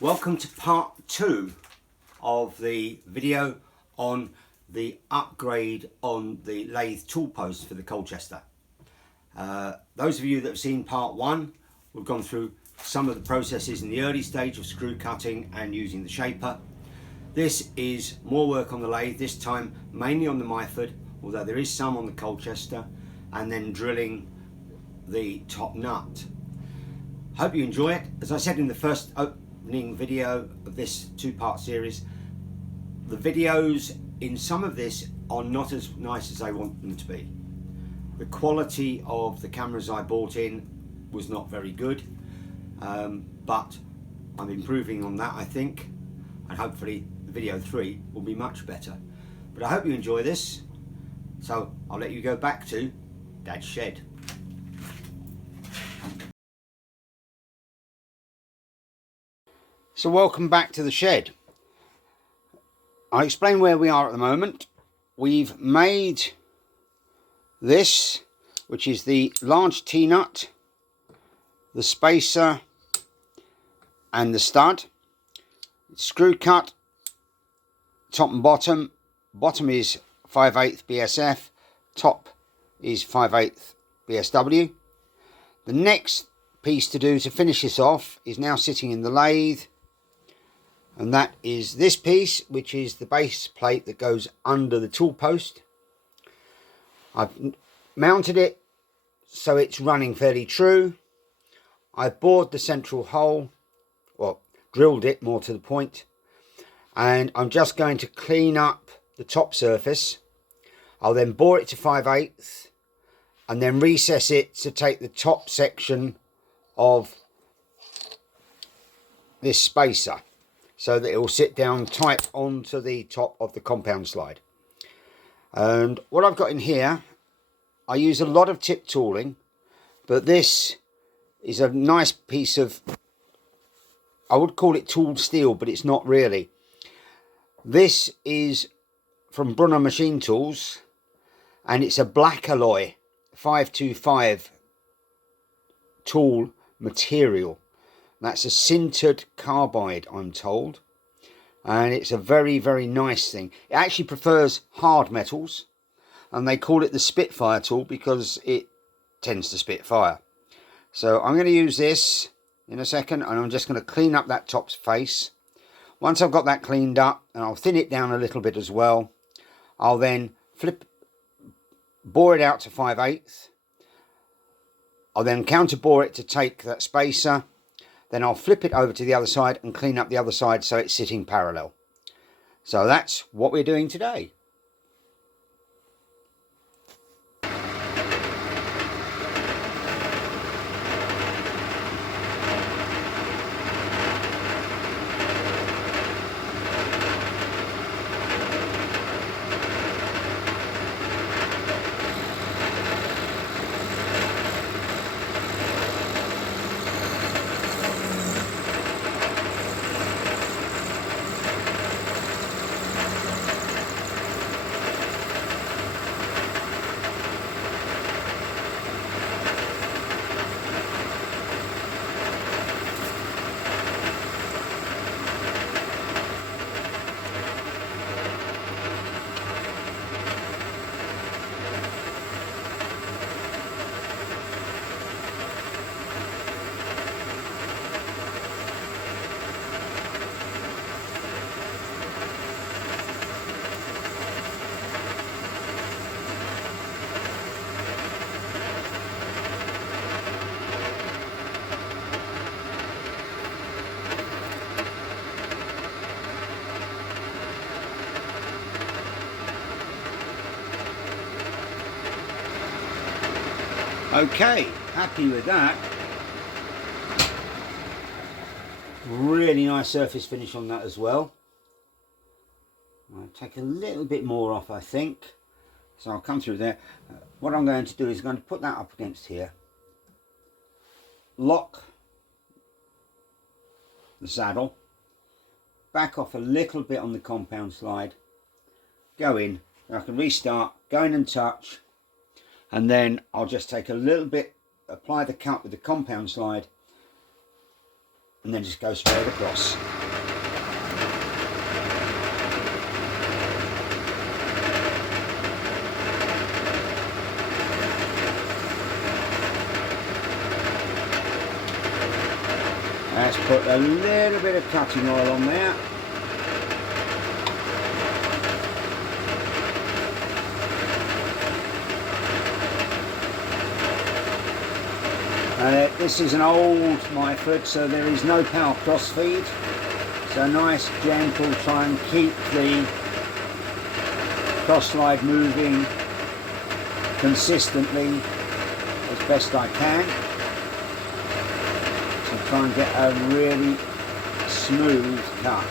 Welcome to part 2 of the video on the upgrade on the lathe tool post for the Colchester. Those of you that have seen part 1, we've gone through some of the processes in the early stage of screw cutting and using the shaper. This is more work on the lathe, this time mainly on the Myford, although there is some on the Colchester, and then drilling the top nut. Hope you enjoy it. As I said in the first opening video of this 2-part series, the videos in some of this are not as nice as I want them to be. The quality of the cameras I bought in was not very good, but I'm improving on that, I think, and hopefully the video 3 will be much better. But I hope you enjoy this, so I'll let you go back to Dad's shed. So welcome back to the shed. I'll explain where we are at the moment. We've made this, which is the large T-nut, the spacer and the stud. It's screw cut, top and bottom. Bottom is 5/8 BSF, top is 5/8 BSW. The next piece to do to finish this off is now sitting in the lathe, and that is this piece, which is the base plate that goes under the tool post. I've mounted it so it's running fairly true. I've bored the central hole, well, drilled it more to the point, and I'm just going to clean up the top surface. I'll then bore it to 5/8 and then recess it to take the top section of this spacer, so that it will sit down tight onto the top of the compound slide. And what I've got in here, I use a lot of tip tooling, but this is a nice piece of, I would call it tool steel, but it's not really. This is from Brunner Machine Tools, and it's a black alloy 525 tool material. That's a sintered carbide, I'm told, and it's a very, very nice thing. It actually prefers hard metals, and they call it the Spitfire tool because it tends to spit fire. So I'm going to use this in a second, and I'm just going to clean up that top face. Once I've got that cleaned up, and I'll thin it down a little bit as well, I'll then bore it out to 5/8. I'll then counter bore it to take that spacer. Then I'll flip it over to the other side and clean up the other side so it's sitting parallel. So that's what we're doing today. Okay, happy with that. Really nice surface finish on that as well. I'll take a little bit more off, I think. So I'll come through there. What I'm going to do is I'm going to put that up against here. Lock the saddle. Back off a little bit on the compound slide. Go in. And I can restart, go in and touch. And then I'll just take a little bit, apply the cut with the compound slide, and then just go straight across. Let's put a little bit of cutting oil on there. This is an old Myford, so there is no power cross feed. So nice, gentle, try and keep the cross slide moving consistently as best I can. So try and get a really smooth cut.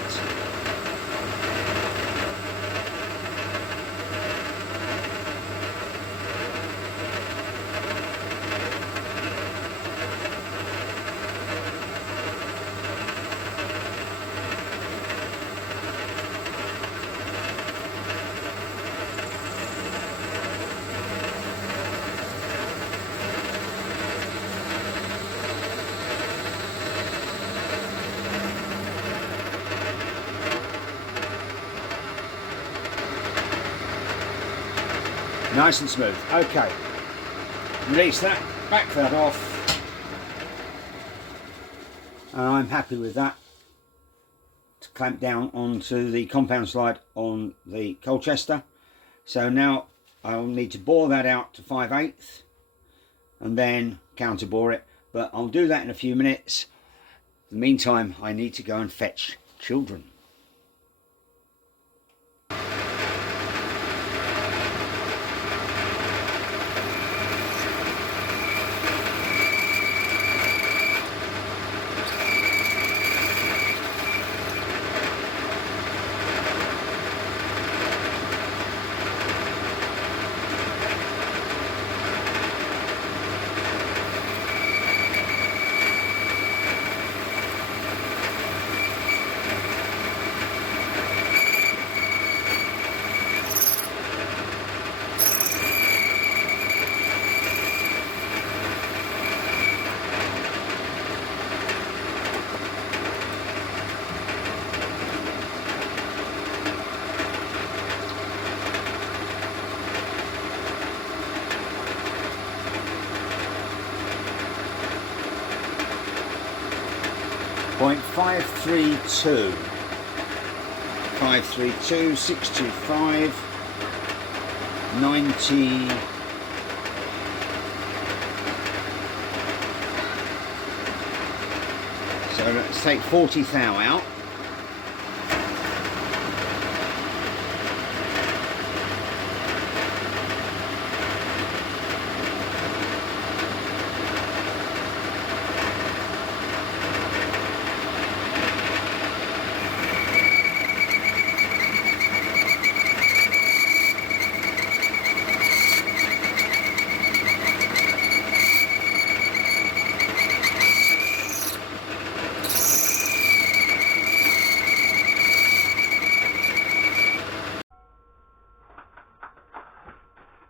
Nice and smooth. Okay, release that, back that off, and I'm happy with that to clamp down onto the compound slide on the Colchester. So now I'll need to bore that out to 5/8 and then counter bore it, but I'll do that in a few minutes. In the meantime, I need to go and fetch children. .532, 532, 625, 90, so let's take 40 thou out.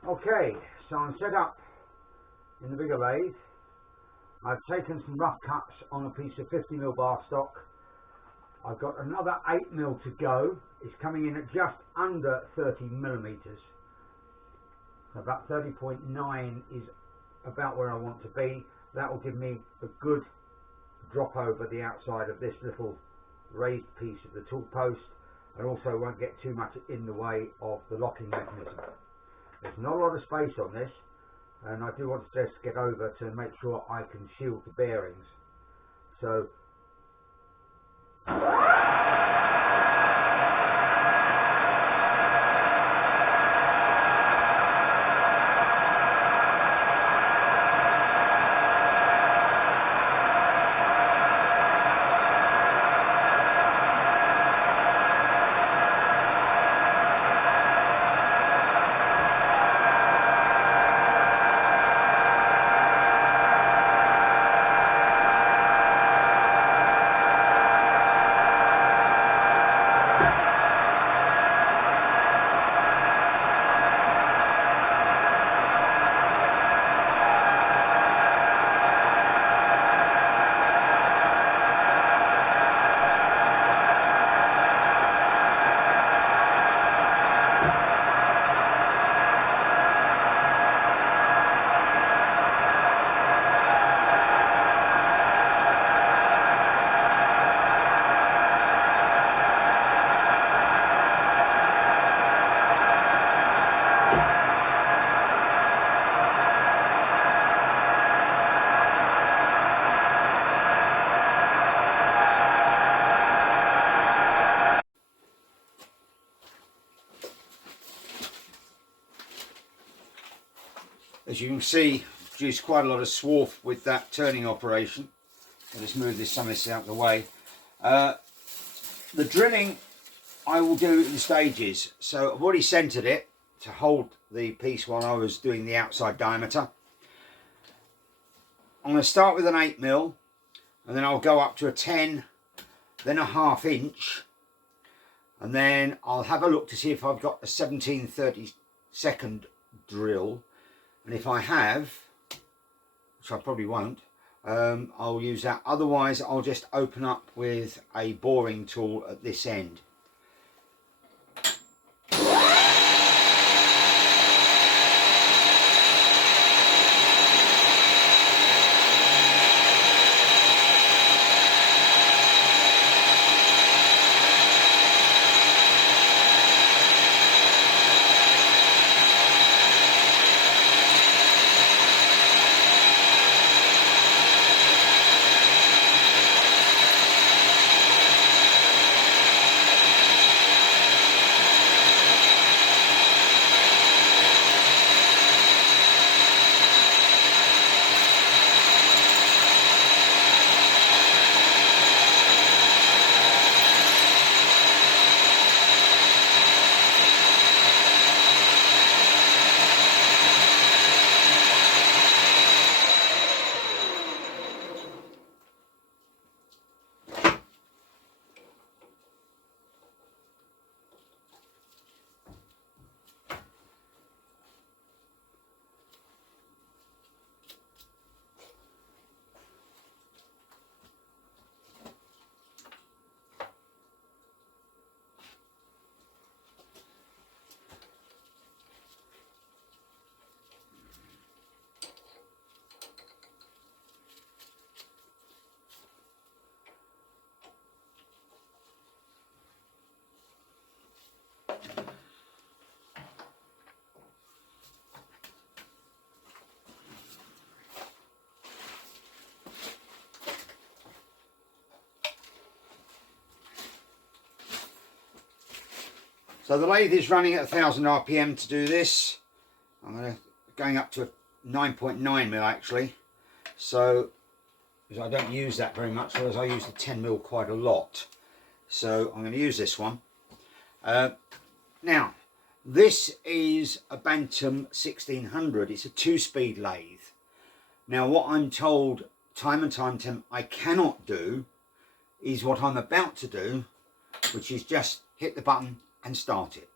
Okay, so I'm set up in the bigger lathe. I've taken some rough cuts on a piece of 50mm bar stock. I've got another 8mm to go. It's coming in at just under 30mm. About 30.9 is about where I want to be. That will give me a good drop over the outside of this little raised piece of the tool post, and also won't get too much in the way of the locking mechanism. There's not a lot of space on this, and I do want to just get over to make sure I can shield the bearings. So as you can see, produced quite a lot of swarf with that turning operation. I'll just move some of this out of the way. The drilling I will do in stages. So I've already centered it to hold the piece while I was doing the outside diameter. I'm going to start with an 8mm, and then I'll go up to a 10, then a 1/2 inch, and then I'll have a look to see if I've got a 17/32 drill, and if I have, which I probably won't, I'll use that. Otherwise I'll just open up with a boring tool at this end. So the lathe is running at 1000 RPM to do this. I'm going up to 9.9mm actually. So because I don't use that very much, whereas I use the 10mm quite a lot. So I'm going to use this one. Now, this is a Bantam 1600. It's a 2-speed lathe. Now, what I'm told time and time again I cannot do is what I'm about to do, which is just hit the button and start it,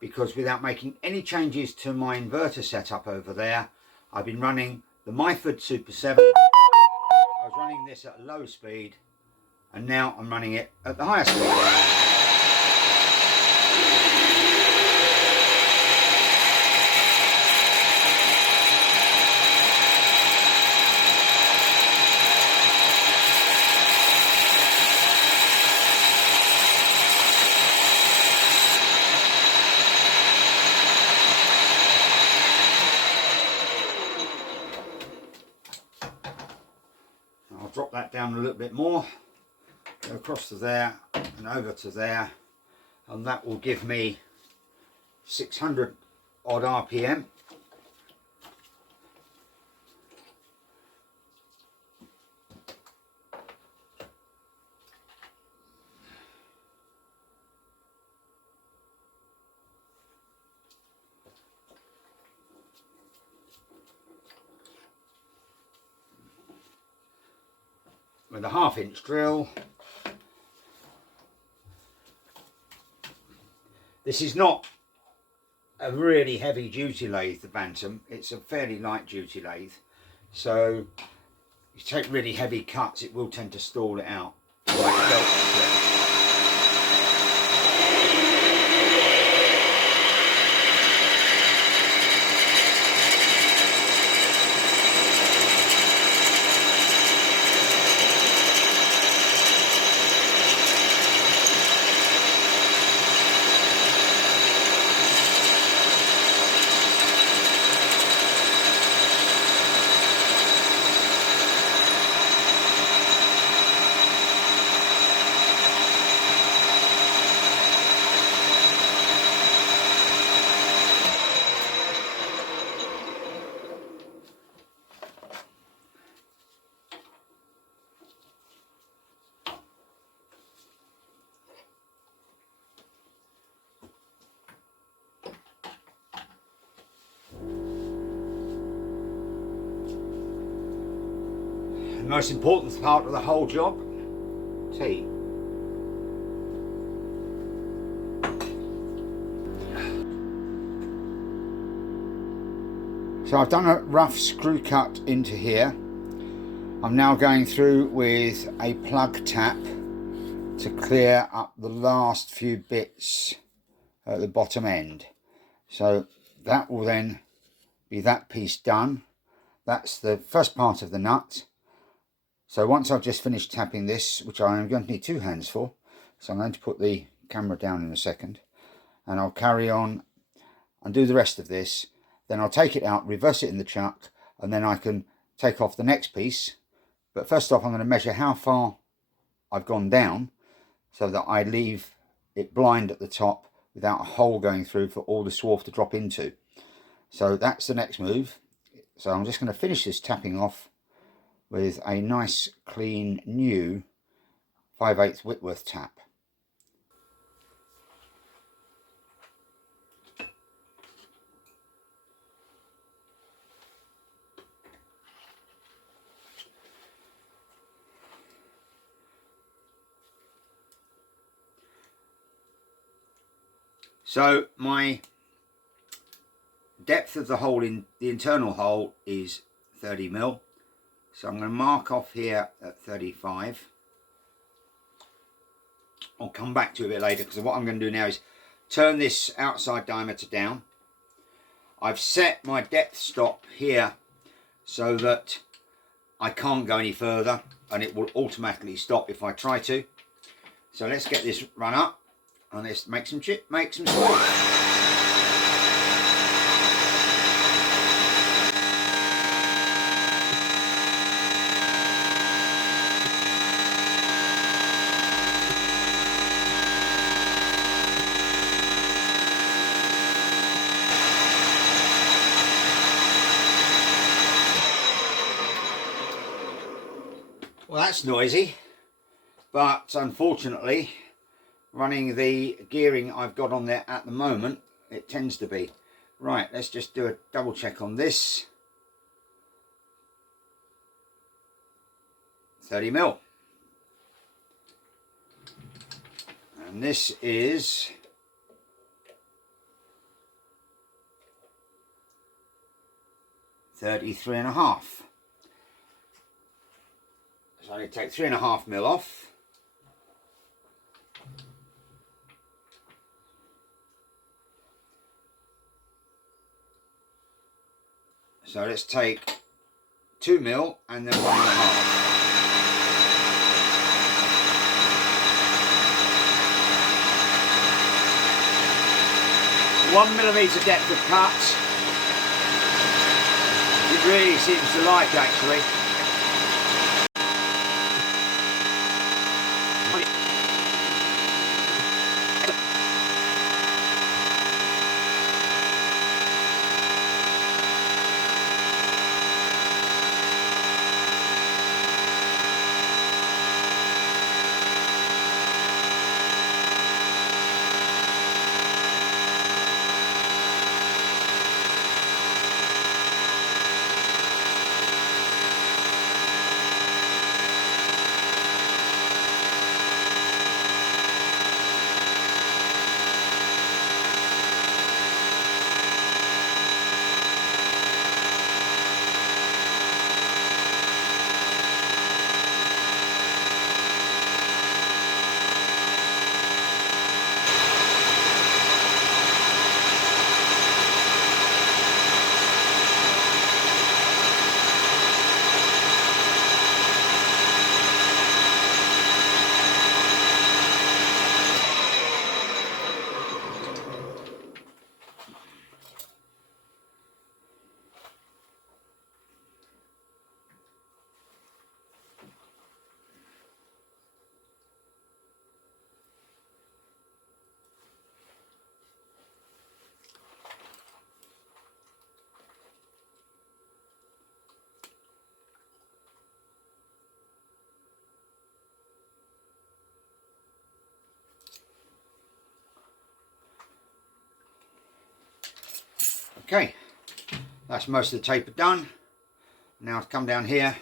because without making any changes to my inverter setup over there, I've been running the Myford Super 7. I was running this at a low speed, and now I'm running it at the higher speed. Drop that down a little bit more, go across to there and over to there, and that will give me 600 odd RPM. With a 1/2 inch drill. This is not a really heavy duty lathe, the Bantam. It's a fairly light duty lathe. So if you take really heavy cuts, it will tend to stall it out. The most important part of the whole job, tea. So I've done a rough screw cut into here. I'm now going through with a plug tap to clear up the last few bits at the bottom end. So that will then be that piece done. That's the first part of the nut. So once I've just finished tapping this, which I am going to need 2 hands for, so I'm going to put the camera down in a second, and I'll carry on and do the rest of this. Then I'll take it out, reverse it in the chuck, and then I can take off the next piece. But first off, I'm going to measure how far I've gone down so that I leave it blind at the top without a hole going through for all the swarf to drop into. So that's the next move. So I'm just going to finish this tapping off with a nice clean new 5/8 Whitworth tap. So my depth of the hole in the internal hole is 30mm. So I'm going to mark off here at 35. I'll come back to it a bit later, because what I'm going to do now is turn this outside diameter down. I've set my depth stop here so that I can't go any further, and it will automatically stop if I try to. So let's get this run up and let's make some squash. Well, that's noisy, but unfortunately, running the gearing I've got on there at the moment, it tends to be. Right, let's just do a double check on this. 30mm. And this is 33.5. So I need to take 3.5mm off. So let's take 2mm and then 1.5. 1mm depth of cut. It really seems to like, actually. Okay, that's most of the taper done. Now to come down here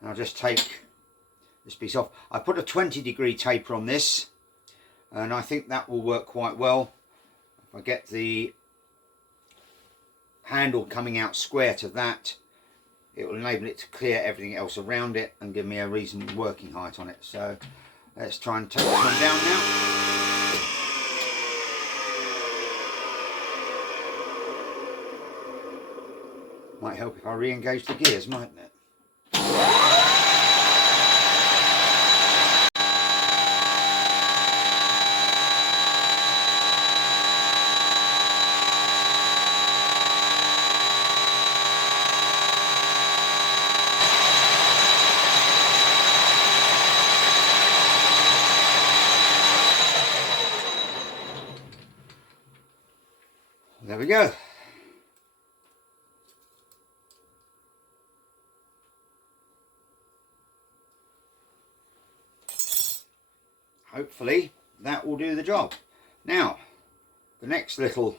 And I'll just take this piece off. I put a 20-degree taper on this, and I think that will work quite well. If I get the handle coming out square to that, it will enable it to clear everything else around it and give me a reasonable working height on it. So let's try and take this one down now. Might help if I re-engage the gears, mightn't it? There we go. Hopefully that will do the job. Now, the next little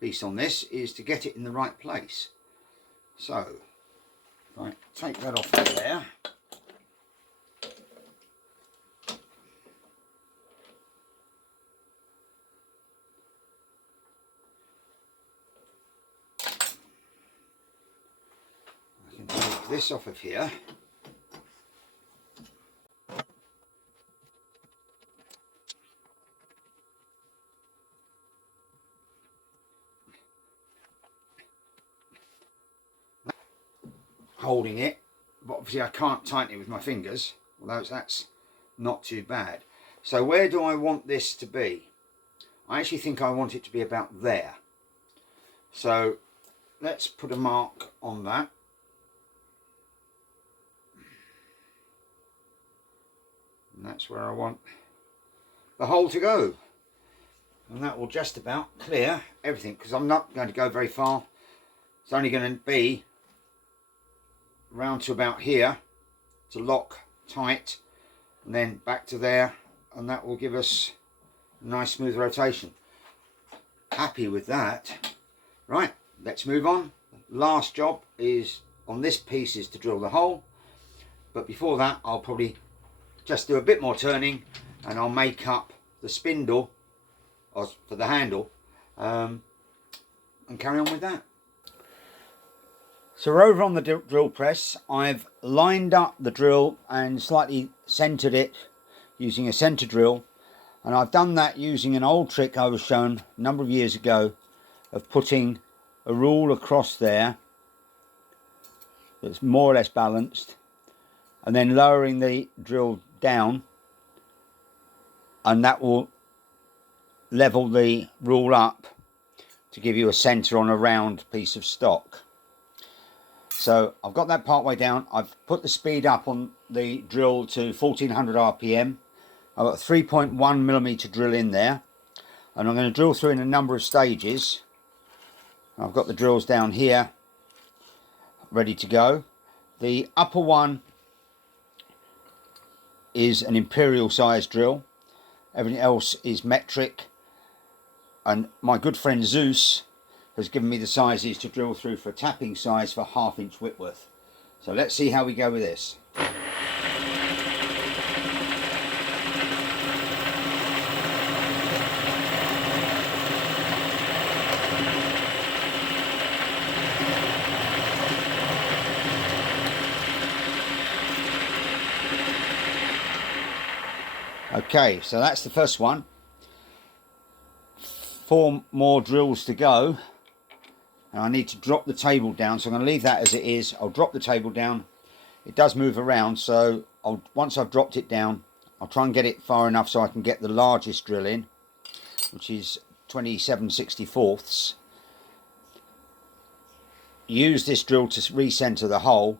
piece on this is to get it in the right place. So, if I take that off there, I can take this off of here. Holding it, but obviously I can't tighten it with my fingers, although that's not too bad. So where do I want this to be? I actually think I want it to be about there. So let's put a mark on that. And that's where I want the hole to go. And that will just about clear everything, because I'm not going to go very far. It's only going to be round to about here to lock tight, and then back to there, and that will give us a nice smooth rotation. Happy with that. Right, let's move on. Last job is on this piece is to drill the hole, but before that I'll probably just do a bit more turning, and I'll make up the spindle for the handle, and carry on with that. So we're over on the drill press. I've lined up the drill and slightly centered it using a center drill, and I've done that using an old trick I was shown a number of years ago of putting a rule across there that's more or less balanced, and then lowering the drill down, and that will level the rule up to give you a center on a round piece of stock. So I've got that part way down. I've put the speed up on the drill to 1400 RPM. I've got a 3.1mm drill in there, and I'm going to drill through in a number of stages. I've got the drills down here ready to go. The upper one is an imperial size drill. Everything else is metric, and my good friend Zeus has given me the sizes to drill through for a tapping size for 1/2 inch Whitworth. So let's see how we go with this. Okay, so that's the first one. 4 more drills to go, and I need to drop the table down, so I'm going to leave that as it is. I'll drop the table down. It does move around, so once I've dropped it down, I'll try and get it far enough so I can get the largest drill in, which is 27/64. Use this drill to recenter the hole,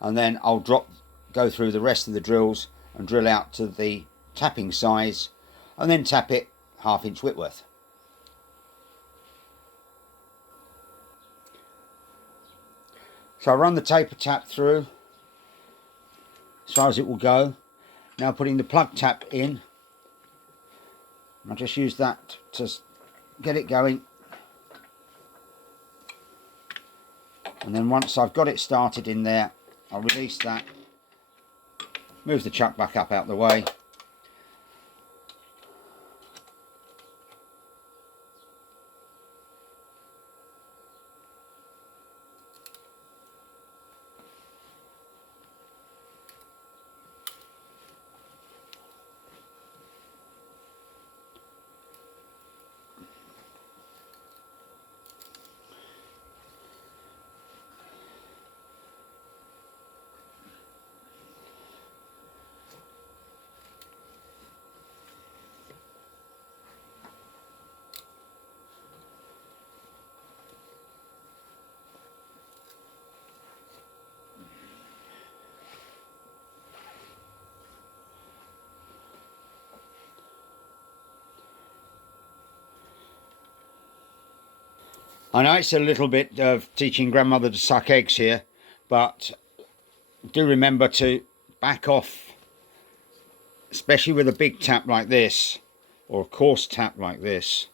and then I'll go through the rest of the drills and drill out to the tapping size, and then tap it 1/2 inch Whitworth. So I run the taper tap through as far as it will go. Now putting the plug tap in. I'll just use that to get it going. And then once I've got it started in there, I'll release that, move the chuck back up out the way. I know it's a little bit of teaching grandmother to suck eggs here, but do remember to back off, especially with a big tap like this, or a coarse tap like this,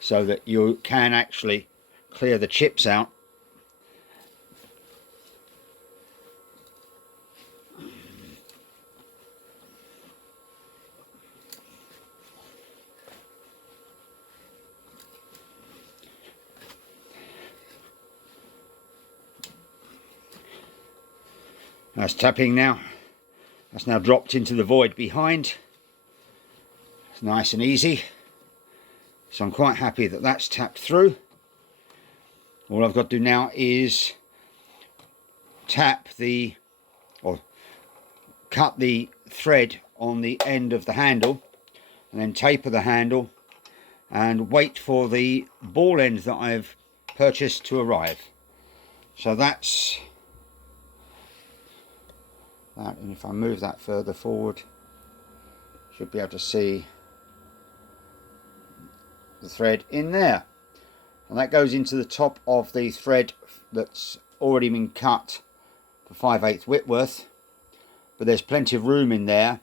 so that you can actually clear the chips out. That's tapping now. That's now dropped into the void behind. It's nice and easy. So I'm quite happy that that's tapped through. All I've got to do now is tap the, or cut the thread on the end of the handle, and then taper the handle and wait for the ball end that I've purchased to arrive. So that's that, and if I move that further forward, should be able to see the thread in there, and that goes into the top of the thread that's already been cut for 5/8 Whitworth, but there's plenty of room in there,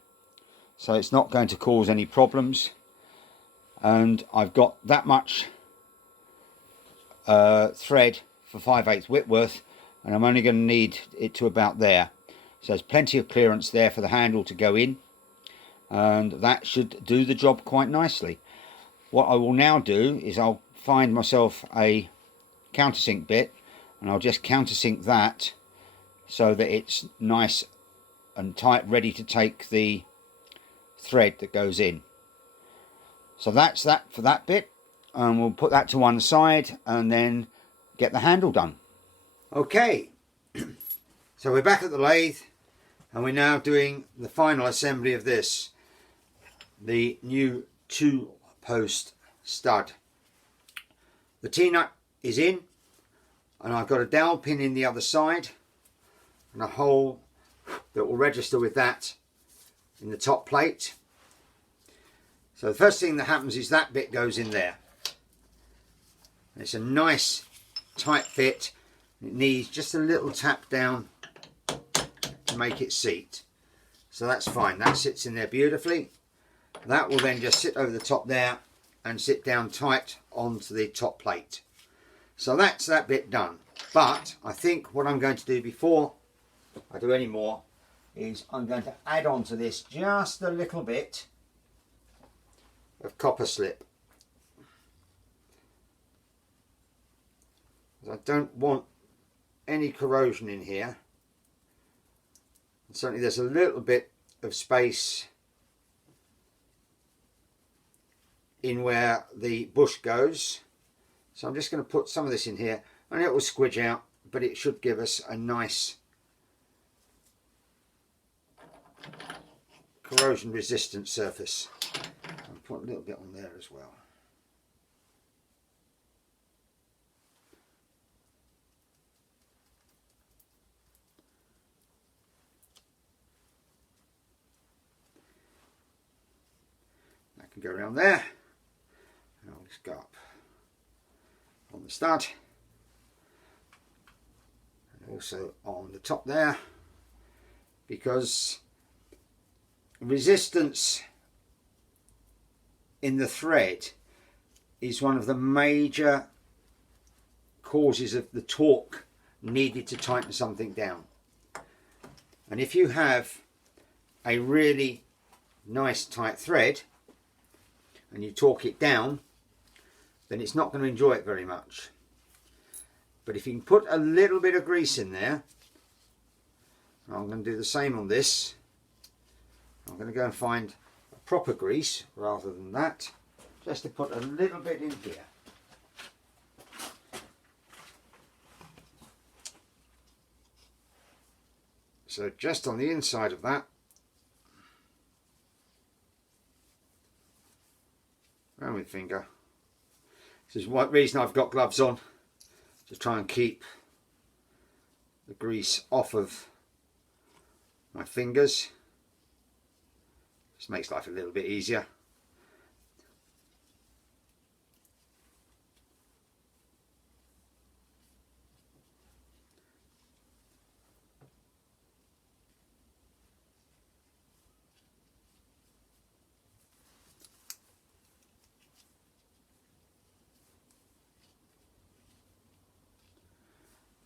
so it's not going to cause any problems. And I've got that much thread for 5/8 Whitworth, and I'm only going to need it to about there. So there's plenty of clearance there for the handle to go in, and that should do the job quite nicely. What I will now do is I'll find myself a countersink bit, and I'll just countersink that so that it's nice and tight, ready to take the thread that goes in. So that's that for that bit, and we'll put that to one side and then get the handle done. Okay, so we're back at the lathe, and we're now doing the final assembly of this, the new toolpost stud. The T-nut is in, and I've got a dowel pin in the other side and a hole that will register with that in the top plate. So the first thing that happens is that bit goes in there. It's a nice tight fit. It needs just a little tap down to make it seat. So that's fine, that sits in there beautifully. That will then just sit over the top there and sit down tight onto the top plate. So that's that bit done. But I think what I'm going to do before I do any more is I'm going to add on to this just a little bit of copper slip. I don't want any corrosion in here. And certainly there's a little bit of space in where the bush goes, so I'm just going to put some of this in here, and it will squidge out, but it should give us a nice corrosion resistant surface. I'll put a little bit on there as well. That can go around there. And I'll just go up on the stud, and also on the top there, because resistance in the thread is one of the major causes of the torque needed to tighten something down. And if you have a really nice tight thread and you torque it down, then it's not going to enjoy it very much. But if you can put a little bit of grease in there, I'm going to do the same on this. I'm going to go and find a proper grease rather than that, just to put a little bit in here. So just on the inside of that, around my finger. This is one reason I've got gloves on, to try and keep the grease off of my fingers. Just makes life a little bit easier.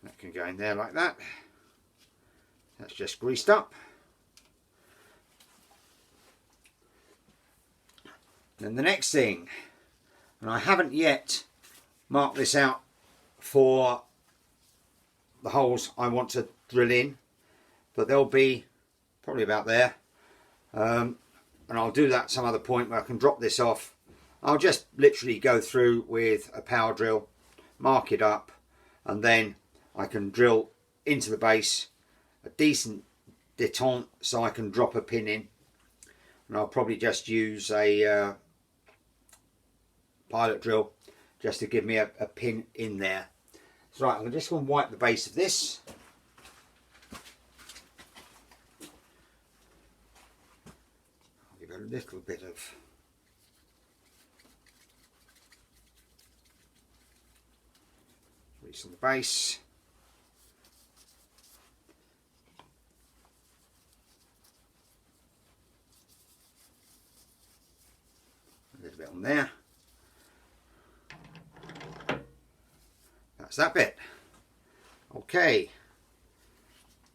That can go in there like that. That's just greased up. Then the next thing, and I haven't yet marked this out for the holes I want to drill in, but they'll be probably about there, and I'll do that some other point where I can drop this off. I'll just literally go through with a power drill, mark it up, and then I can drill into the base a decent detente so I can drop a pin in. And I'll probably just use a pilot drill just to give me a pin in there. So right, I'm just going to wipe the base of this. I'll give it a little bit of grease on the base. A little bit on there. That's that bit. Okay,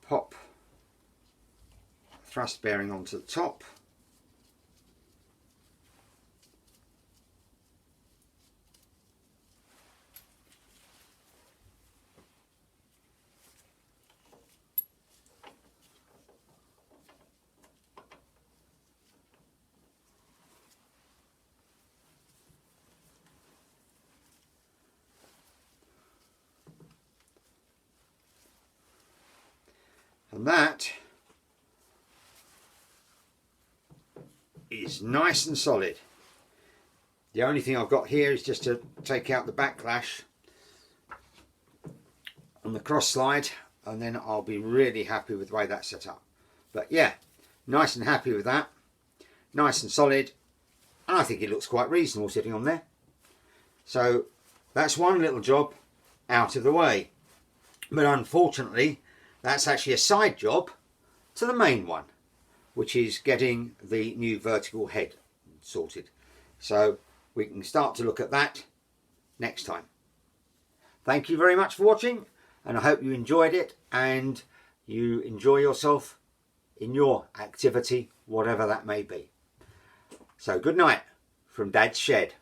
pop thrust bearing onto the top. And that is nice and solid. The only thing I've got here is just to take out the backlash on the cross slide, and then I'll be really happy with the way that's set up. But yeah, nice and happy with that. Nice and solid, and I think it looks quite reasonable sitting on there. So that's one little job out of the way. But unfortunately, that's actually a side job to the main one, which is getting the new vertical head sorted. So we can start to look at that next time. Thank you very much for watching, and I hope you enjoyed it and you enjoy yourself in your activity, whatever that may be. So good night from Dad's Shed.